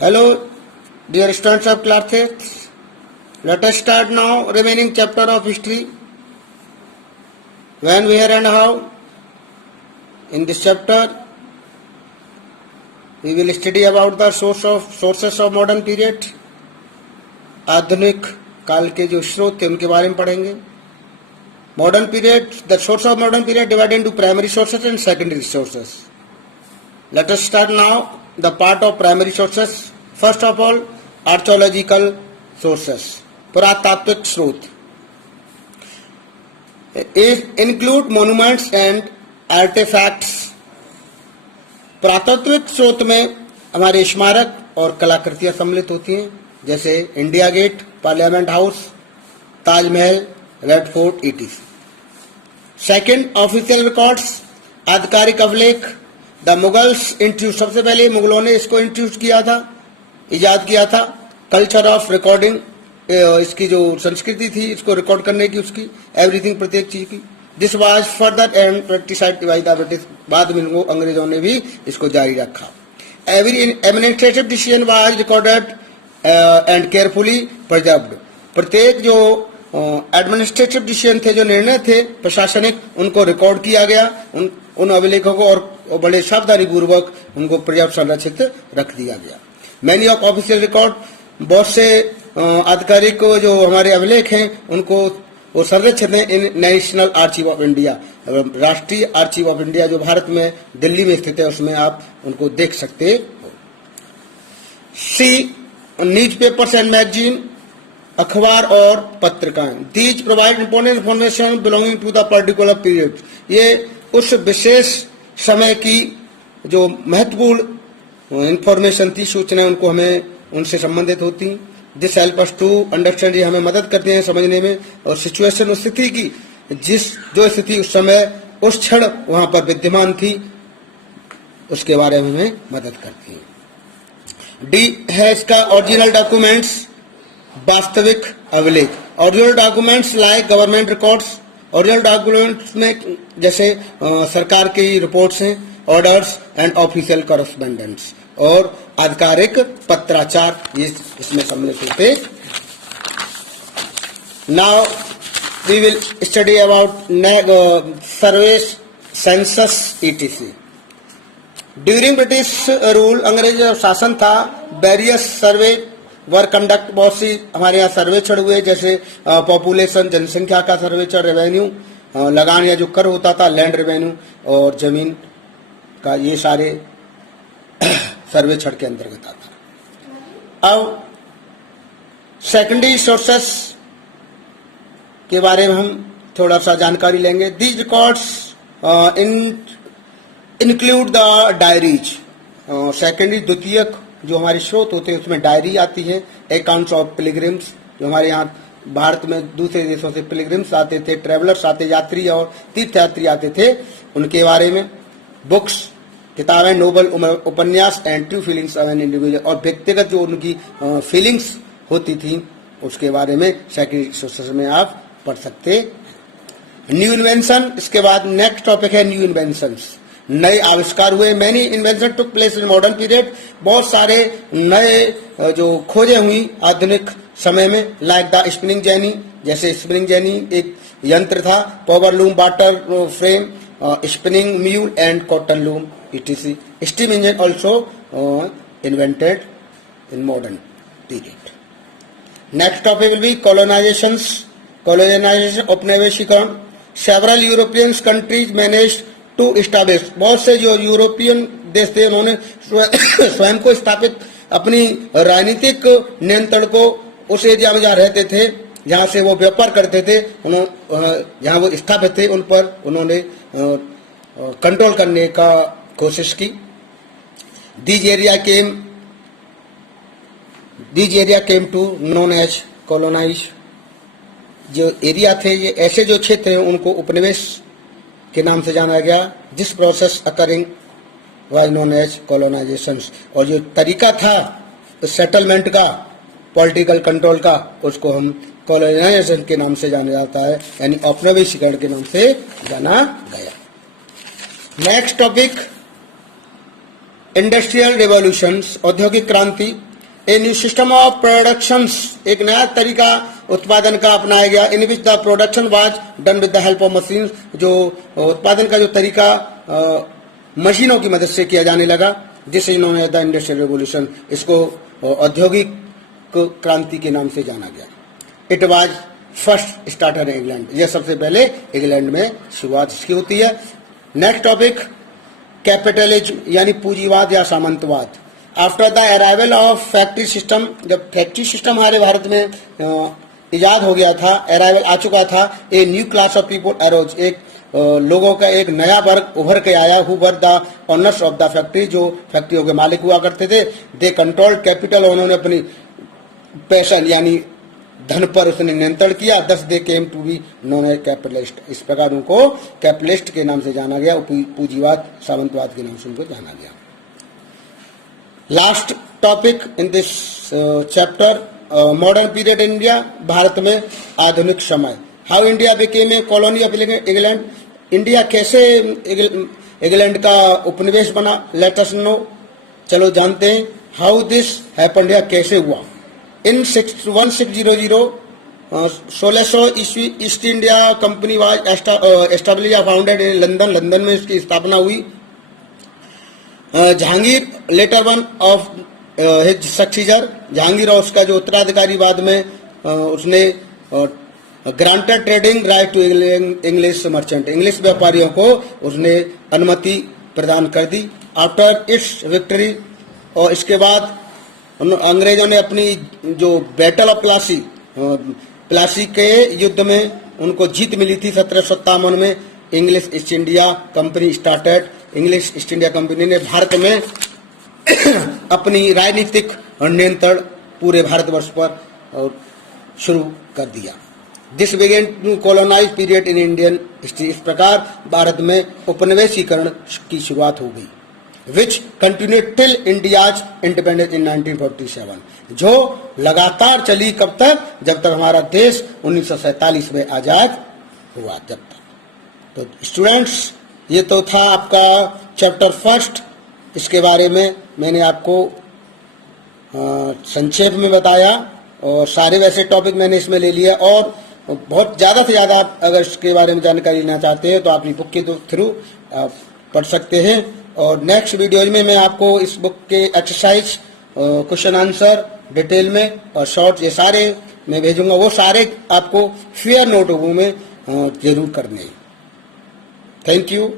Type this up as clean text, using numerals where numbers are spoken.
Hello, dear students of class 8th. Let us start now remaining chapter of history. When, where and how. In this chapter, we will study about the sources of modern period. आधुनिक काल के जो स्रोत थे उनके बारे में पढ़ेंगे. Modern period, the source of modern period divided into primary sources and secondary sources. Let us start now the part of primary sources. First of all, archaeological sources. पुरातात्विक स्रोत. It include monuments and artifacts. पुरातात्विक स्रोत में हमारे स्मारक और कलाकृतियां सम्मिलित होती हैं, जैसे India gate, parliament house, Taj Mahal, red fort etc. Second, official records, आधिकारिक अभिलेख. द मुगल्स इंट्रोड्यूस, सबसे पहले मुगलों ने इसको इंट्रोड्यूस किया था, इजाद किया था. कल्चर ऑफ रिकॉर्डिंग, इसकी जो संस्कृति थी इसको रिकॉर्ड करने की, उसकी एवरीथिंग, प्रत्येक चीज की. This was further and practised by the British. बाद में इनको अंग्रेजों ने भी इसको जारी रखा. Every administrative decision was recorded and carefully preserved. प्रत्येक जो एडमिनिस्ट्रेटिव डिसीजन थे, जो निर्णय थे प्रशासनिक, उनको रिकॉर्ड किया गया, उन अभिलेखों को और बड़े सावधानी पूर्वक उनको प्रिजर्व, संरक्षित रख दिया गया. मैनी ऑफ ऑफिशियल रिकॉर्ड, बहुत से आधिकारिक जो हमारे अभिलेख हैं उनको वो संरक्षित हैं इन नेशनल आर्चीव ऑफ इंडिया. राष्ट्रीय आर्चीव ऑफ इंडिया जो भारत में दिल्ली में स्थित है, उसमें आप उनको देख सकते हो. See, newspapers and magazine, अखबार और पत्रिकाएं. These provide important information belonging to the particular period. ये उस विशेष समय की जो महत्वपूर्ण इंफॉर्मेशन थी, सूचनाएं, उनको हमें उनसे संबंधित होती. This help us to understand, ये हमें मदद करते हैं समझने में, और सिचुएशन, उस स्थिति की, जो स्थिति उस समय उस क्षण वहां पर विद्यमान थी, उसके बारे में हमें मदद करती है. डी है इसका ओरिजिनल डॉक्यूमेंट्स, वास्तविक अभिलेख. Original documents like government records. Original documents में जैसे सरकार की रिपोर्ट्स हैं, ऑर्डर्स एंड ऑफिशियल कॉरेस्पॉन्डेंस, और आधिकारिक पत्राचार, ये इसमें सम्मिलित होते. Now we will study about survey, census etc. During British rule, अंग्रेज शासन था, वेरियस सर्वे वर कंडक्ट. बहुत सी हमारे यहाँ सर्वेक्षण हुए, जैसे पॉपुलेशन, जनसंख्या का सर्वेक्षण, रेवेन्यू, लगान या जो कर होता था, लैंड रेवेन्यू और जमीन का, ये सारे सर्वेक्षण के अंतर्गत आता. अब सेकेंडरी सोर्सेस के बारे में हम थोड़ा सा जानकारी लेंगे. These records include the diaries. Secondary, द्वितीयक जो हमारे स्रोत होते हैं, उसमें डायरी आती है. अकाउंट्स ऑफ पिलग्रिम्स, जो हमारे यहाँ भारत में दूसरे देशों से पिलग्रिम्स आते थे, ट्रेवलर्स आते, यात्री और तीर्थयात्री आते थे, उनके बारे में. बुक्स, किताबें, नोबल, उपन्यास and true feelings of an individual, और व्यक्तिगत जो उनकी फीलिंग्स होती थी, उसके बारे में सेकेंडरी सोर्सेस में आप पढ़ सकते. न्यू इन्वेंशन, इसके बाद नेक्स्ट टॉपिक है न्यू इन्वेंशंस. नए आविष्कार हुए. Many invention took place in modern period. बहुत सारे नए जो खोजें हुई आधुनिक समय में, लाइक द स्पिनिंग जेनी, जैसे स्पिनिंग जेनी एक यंत्र था, power loom, water frame, spinning mule and cotton loom etc. Steam engine also invented in modern period. Next topic will be colonisations. Colonisation, उपनिवेशीकरण. Several European countries manage to establish. बहुत से जो European देश थे, उन्होंने स्वयं को स्थापित, अपनी राजनीतिक नियंत्रण को उस एरिया में जहाँ रहते थे, जहाँ से वो व्यापार करते थे, जहाँ वो स्थापित थे, उन पर उन्होंने कंट्रोल करने का कोशिश की. These area came to known as colonize. जो एरिया थे, ये ऐसे जो क्षेत्र हैं, उनको उपनिवेश के नाम से जाना गया. This process occurring was known as colonization. और जो तरीका था सेटलमेंट का, पॉलिटिकल कंट्रोल का, उसको हम कॉलोनाइजेशन के नाम से जाना जाता है, यानी औपनिवेशीकरण के नाम से जाना गया. नेक्स्ट टॉपिक इंडस्ट्रियल रेवोल्यूशंस, औद्योगिक क्रांति, a new system of productions, एक नया तरीका उत्पादन का अपनाया गया, in which the production was done with the help of machine, जो उत्पादन का जो तरीका मशीनों की मदद से किया जाने लगा, जिसे इन्होंने द इंडस्ट्रियल रेवोल्यूशन, इसको औद्योगिक क्रांति के नाम से जाना गया। It was first starter in England, यह सबसे पहले इंग्लैंड में शुरुआत इसकी होती है। नेक्स्ट टॉपिक कैपिटलिज्म यानी पूंजीवाद या सामंतवाद। After the arrival of factory system, जब फैक्ट्री सिस्टम हमारे भारत में इजाद हो गया था, अराइवल आ चुका था, a new class of people arose, एक लोगों का एक नया वर्ग उभर के आया, who were the owners of the factory, जो फैक्ट्रियों के मालिक हुआ करते थे। दे कंट्रोल्ड कैपिटल, उन्होंने अपनी पैसा यानी धन पर उसने नियंत्रण किया। Thus they came to be known as capitalist, इस प्रकार उनको कैपिटलिस्ट के नाम से जाना गया, पूंजीवाद सामंतवाद के नाम से उनको जाना गया। Last topic in this chapter, modern period in India, Bharat में आधुनिक समय। How India became a colony of England, India कैसे इंग्लैंड का उपनिवेश बना, लेट अस नो, चलो जानते हैं। हाउ दिस हैपेंड, या कैसे हुआ। इन 1600 1600 ईस्वी East India Company was establish या फाउंडेड इन लंदन, लंदन में इसकी स्थापना हुई। Jahangir later one of his successor, Jahangir और उसका जो उत्तराधिकारी बाद में उसने granted trading right to English merchant, English व्यापारियों को उसने अनुमति प्रदान कर दी। आफ्टर इट्स विक्ट्री, और इसके बाद अंग्रेजों ने अपनी जो बैटल ऑफ प्लासी, प्लासी के युद्ध में उनको जीत मिली थी 1757 में, English east India company started, English east India company ने भारत में अपनी राजनीतिक नियंत्रण पूरे भारतवर्ष पर शुरू कर दिया। This began to colonise period in Indian history, इस प्रकार भारत में उपनिवेशीकरण की शुरुआत हो गई। Which continued till India's independence in 1947, जो लगातार चली कब तक, जब तक हमारा देश 1947 में आजाद हुआ, जब तक। तो स्टूडेंट्स, ये तो था आपका चैप्टर फर्स्ट, इसके बारे में मैंने आपको संक्षेप में बताया, और सारे वैसे टॉपिक मैंने इसमें ले लिया, और बहुत ज़्यादा से ज़्यादा आप अगर इसके बारे में जानकारी लेना चाहते हैं तो अपनी बुक के थ्रू पढ़ सकते हैं। और नेक्स्ट वीडियोज में मैं आपको इस बुक के एक्सरसाइज, क्वेश्चन आंसर डिटेल में और शॉर्ट ये सारे मैं भेजूंगा, वो सारे आपको फेयर नोटबुक में जरूर करने हैं। Thank you.